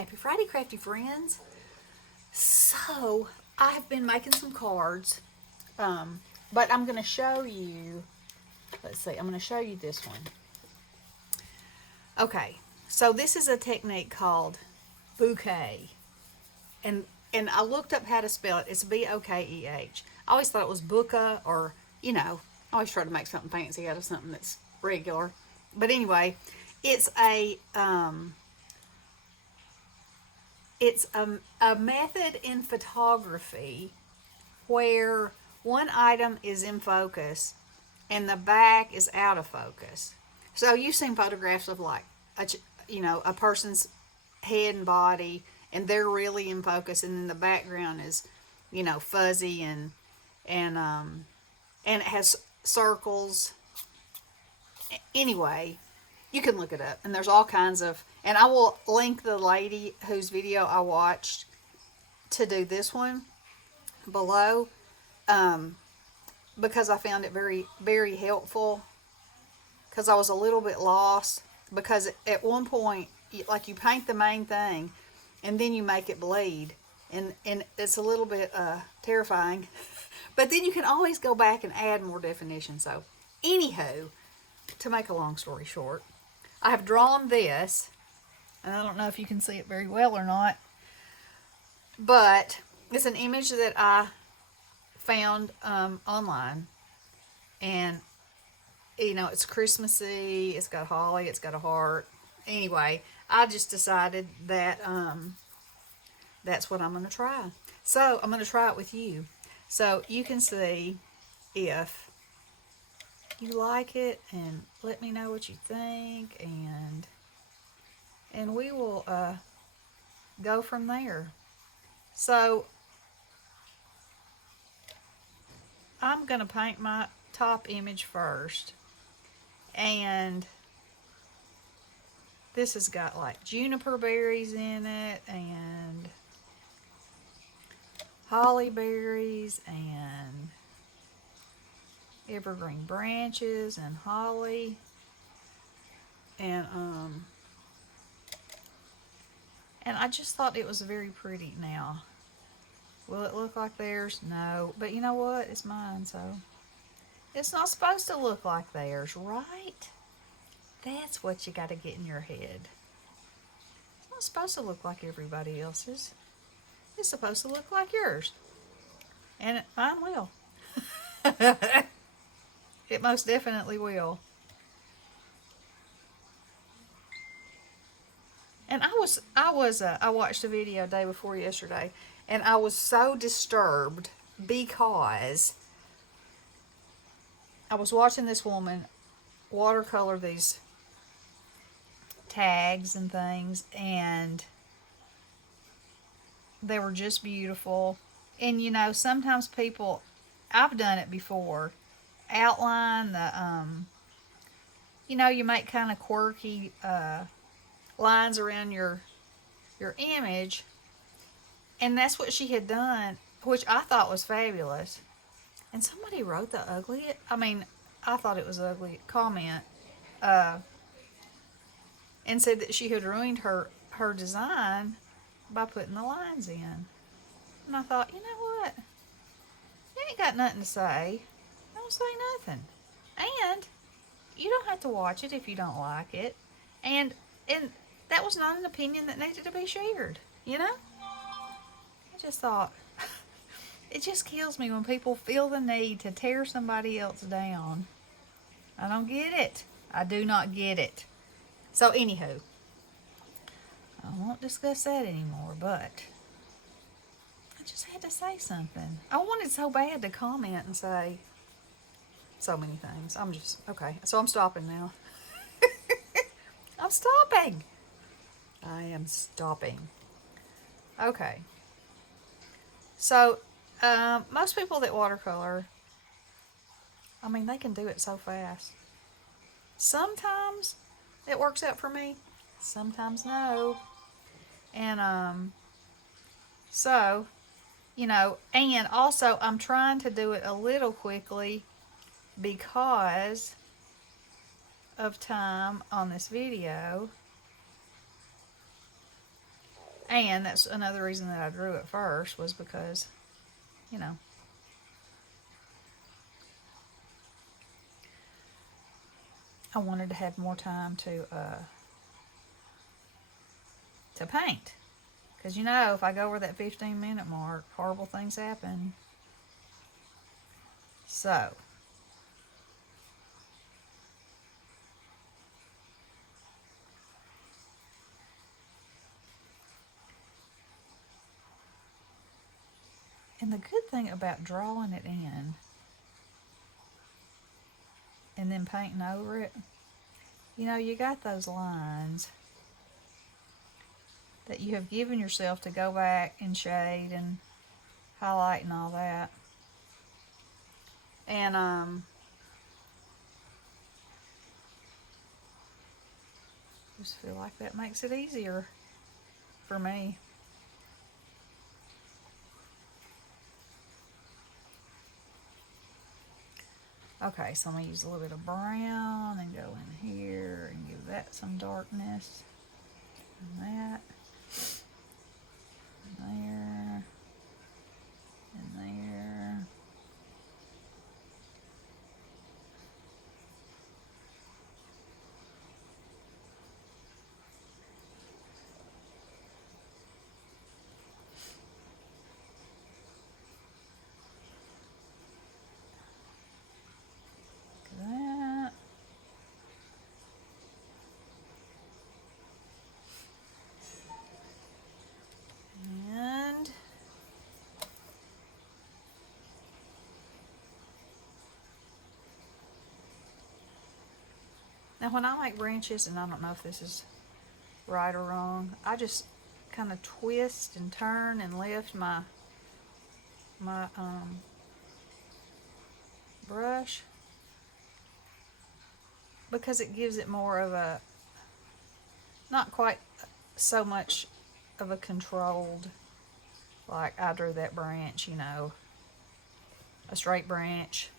Happy Friday, crafty friends. So, I've been making some cards, but I'm going to show you, let's see, I'm going to show you this one. Okay, so this is a technique called Bokeh. And I looked up how to spell it. It's Bokeh. I always thought it was Booka or, I always try to make something fancy out of something that's regular. But anyway, it's a a method in photography where one item is in focus and the back is out of focus. So you've seen photographs of like a person's head and body, and they're really in focus, and then the background is fuzzy and it has circles. Anyway, you can look it up, and there's all kinds of, and I will link the lady whose video I watched to do this one below, because I found it very, very helpful, because I was a little bit lost, because at one point, like, you paint the main thing and then you make it bleed, and it's a little bit terrifying, but then you can always go back and add more definition. So anywho, to make a long story short, I have drawn this, and I don't know if you can see it very well or not, but it's an image that I found online, and it's Christmassy, it's got holly, it's got a heart. Anyway, I just decided that that's what I'm going to try. So I'm going to try it with you, so you can see if you like it, and let me know what you think, and we will go from there. So I'm going to paint my top image first, and this has got like juniper berries in it, and holly berries, and evergreen branches, and holly, and I just thought it was very pretty. Now, will it look like theirs? No, but you know what? It's mine, so it's not supposed to look like theirs, right? That's what you got to get in your head. It's not supposed to look like everybody else's. It's supposed to look like yours, and mine will. It most definitely will. And I watched a video day before yesterday, and I was so disturbed because I was watching this woman watercolor these tags and things, and they were just beautiful. And sometimes people, I've done it before, outline the you make kind of quirky lines around your image, and that's what she had done, which I thought was fabulous. And somebody wrote the ugly, I thought it was ugly comment, and said that she had ruined her design by putting the lines in. And I thought, you know what? You ain't got nothing to say. Don't say nothing. And you don't have to watch it if you don't like it. And that was not an opinion that needed to be shared. I just thought, it just kills me when people feel the need to tear somebody else down. I don't get it. I do not get it. So anywho, I won't discuss that anymore, but I just had to say something. I wanted so bad to comment and say so many things. Okay, so I'm stopping now. I'm stopping. I am stopping. Okay. So, most people that watercolor, they can do it so fast. Sometimes it works out for me. Sometimes no. And, so, and also I'm trying to do it a little quickly because of time on this video. And that's another reason that I drew it first, was because, you know, I wanted to have more time to paint. Because, you know, if I go over that 15-minute mark, horrible things happen. So, and the good thing about drawing it in and then painting over it, you know, you got those lines that you have given yourself to go back and shade and highlight and all that. And just feel like that makes it easier for me. Okay, so I'm going to use a little bit of brown and go in here and give that some darkness. And that. And there. And there. That. And now when I make branches, and I don't know if this is right or wrong, I just kind of twist and turn and lift my brush, because it gives it more of a, not quite so much of a controlled, like I drew that branch, you know, a straight branch,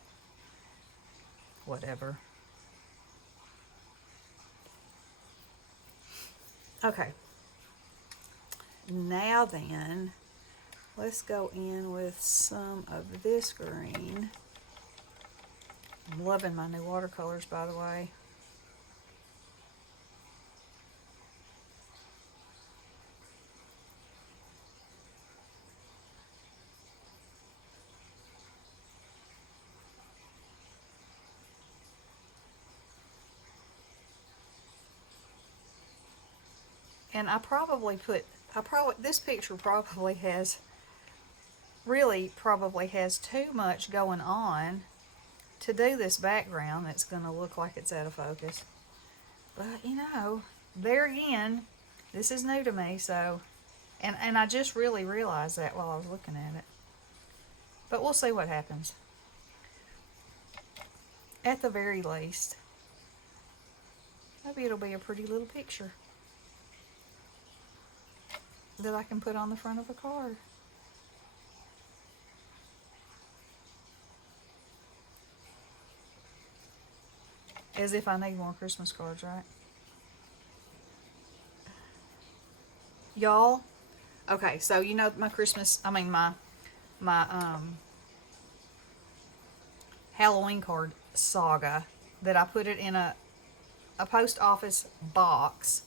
whatever. Okay, now then, let's go in with some of this green. I'm loving my new watercolors, by the way. And this picture probably has, really probably has too much going on to do this background that's going to look like it's out of focus. But, you know, there again, this is new to me, so, and I just really realized that while I was looking at it. But we'll see what happens. At the very least, maybe it'll be a pretty little picture that I can put on the front of a card. As if I need more Christmas cards, right? Y'all, okay, so you know my Halloween card saga, that I put it in a post office box,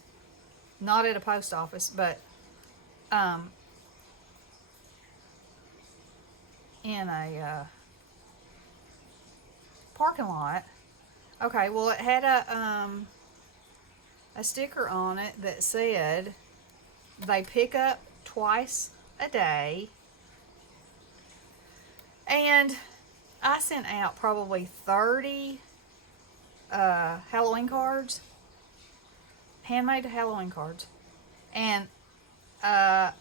not at a post office, but in a parking lot. Okay, well, it had a sticker on it that said they pick up twice a day, and I sent out probably 30 Halloween cards, handmade Halloween cards, and I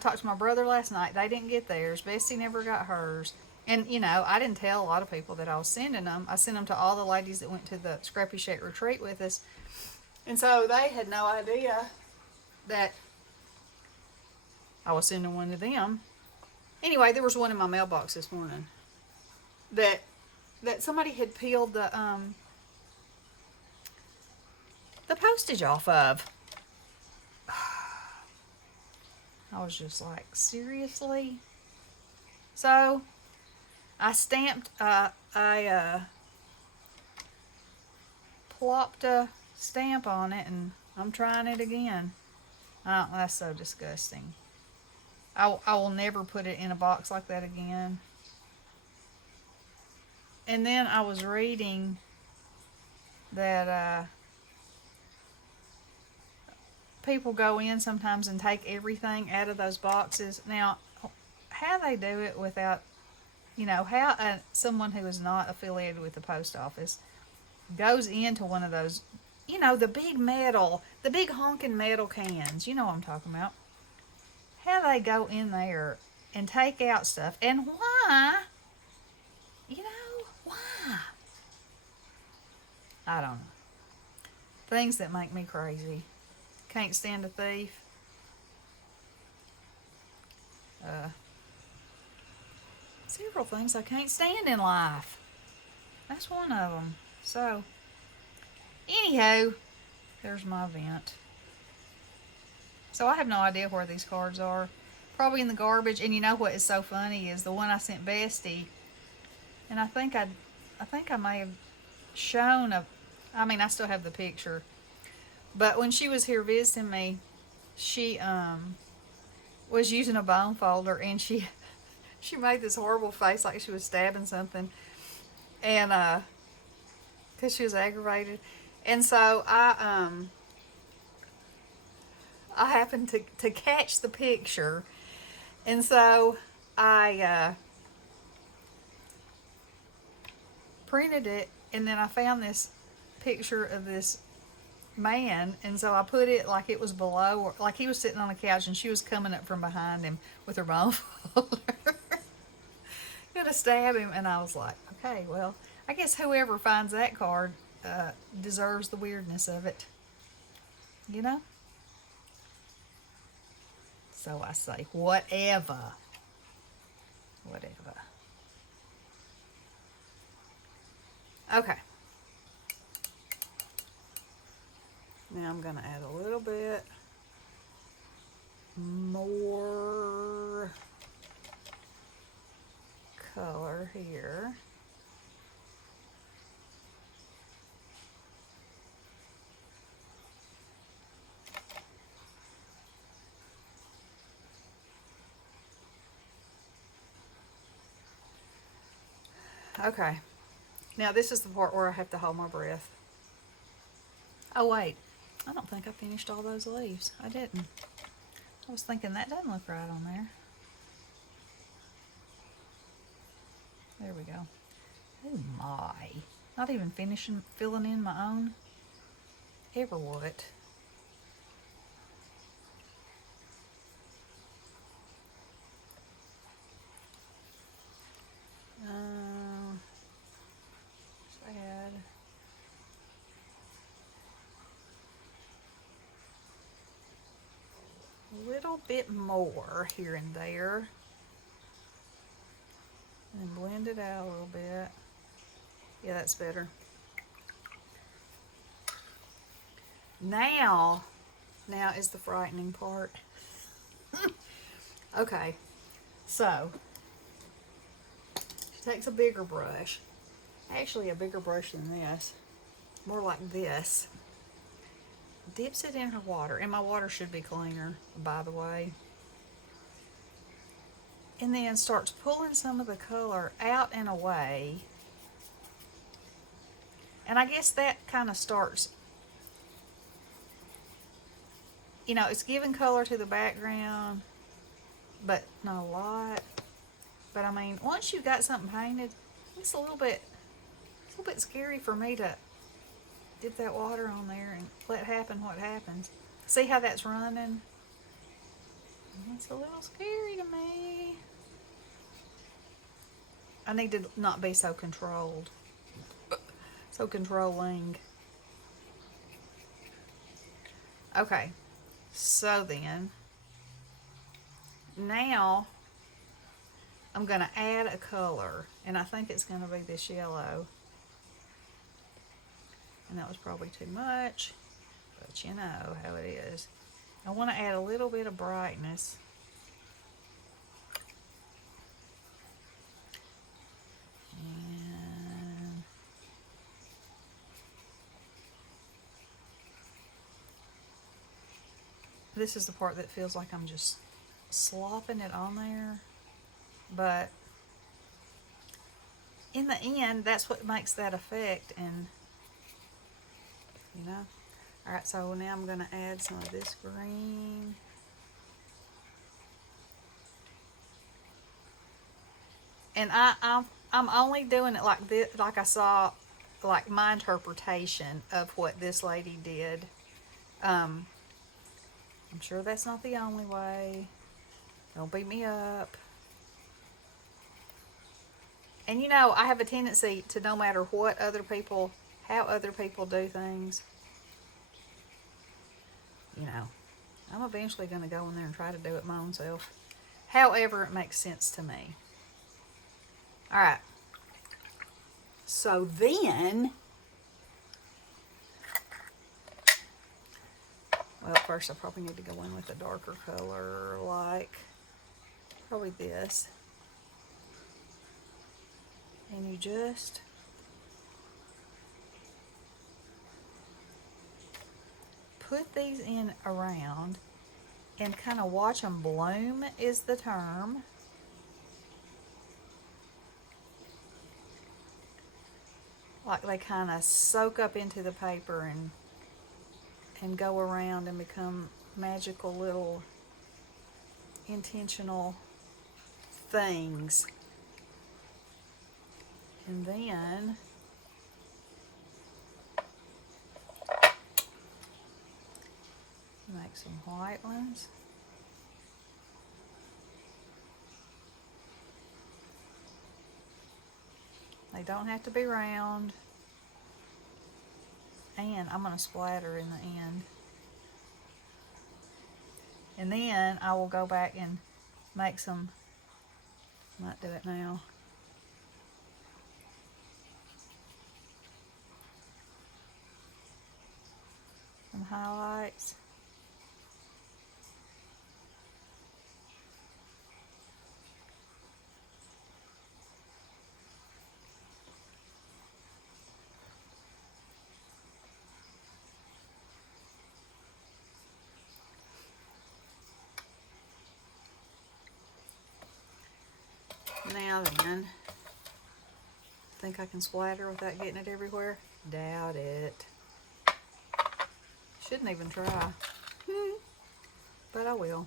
talked to my brother last night. They didn't get theirs. Bessie never got hers. And, you know, I didn't tell a lot of people that I was sending them. I sent them to all the ladies that went to the Scrappy Shack retreat with us. And so they had no idea that I was sending one to them. Anyway, there was one in my mailbox this morning that somebody had peeled the postage off of. I was just like, seriously? So I stamped, I plopped a stamp on it, and I'm trying it again. Oh, that's so disgusting. I will never put it in a box like that again. And then I was reading that people go in sometimes and take everything out of those boxes. Now, how they do it without, how someone who is not affiliated with the post office goes into one of those, the big honking metal cans. You know what I'm talking about. How they go in there and take out stuff, and why? Why? I don't know. Things that make me crazy. Can't stand a thief. Several things I can't stand in life. That's one of them. So, anyhow, there's my vent. So I have no idea where these cards are. Probably in the garbage. And you know what is so funny is the one I sent Bestie, and I think I may have shown I still have the picture. But when she was here visiting me, she was using a bone folder, and she made this horrible face like she was stabbing something, and because she was aggravated. And so I happened to catch the picture, and so I printed it, and then I found this picture of this man, and so I put it like it was below, like he was sitting on the couch and she was coming up from behind him with her bone folder gonna stab him. And I was like, okay, well, I guess whoever finds that card deserves the weirdness of it, you know. So I say, whatever. Okay, now I'm gonna add a little bit more color here. Okay, now this is the part where I have to hold my breath. Oh wait, I don't think I finished all those leaves. I didn't. I was thinking that doesn't look right on there. There we go. Oh my. Not even filling in my own. Ever what? Sad. A little bit more here and there. And blend it out a little bit. Yeah, that's better. Now is the frightening part. Okay, so she takes a bigger brush. Actually, a bigger brush than this. More like this. Dips it in her water, and my water should be cleaner, by the way. And then starts pulling some of the color out and away. And I guess that kind of starts, it's giving color to the background, but not a lot. But I mean, once you've got something painted, it's a little bit scary for me to dip that water on there and let happen what happens. See how that's running? It's a little scary to me. I need to not be so controlled. So controlling. Okay. So then, now I'm going to add a color, and I think it's going to be this yellow. And that was probably too much, but you know how it is. I want to add a little bit of brightness this is the part that feels like I'm just slopping it on there. But in the end, that's what makes that effect. And, you know. Alright, so now I'm going to add some of this green. And I'm only doing it like this, like I saw, like my interpretation of what this lady did. I'm sure that's not the only way. Don't beat me up. And you know, I have a tendency to, no matter what other people, how other people do things, you know, I'm eventually going to go in there and try to do it my own self. However it makes sense to me. Alright. So then, well, first I probably need to go in with a darker color, like probably this. And you just put these in around and kind of watch them bloom is the term. Like they kind of soak up into the paper and go around and become magical little intentional things. And then make some white ones. They don't have to be round. And I'm going to splatter in the end. And then I will go back and make some, might do it now. Some highlights. Now then, think I can splatter without getting it everywhere? Doubt it. Shouldn't even try. But I will.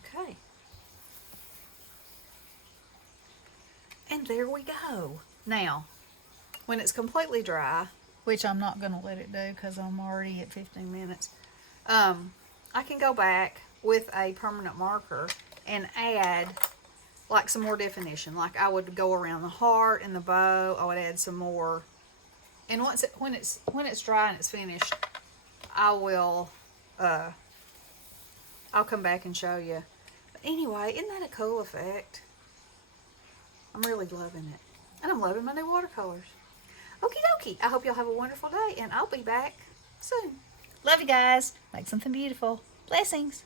Okay. And there we go. Now, when it's completely dry, which I'm not going to let it do because I'm already at 15 minutes, I can go back with a permanent marker and add like some more definition. Like I would go around the heart and the bow. I would add some more. And when it's dry and it's finished, I will I'll come back and show you. But anyway, isn't that a cool effect? I'm really loving it. And I'm loving my new watercolors. Okie dokie. I hope y'all have a wonderful day, and I'll be back soon. Love you guys. Make something beautiful. Blessings.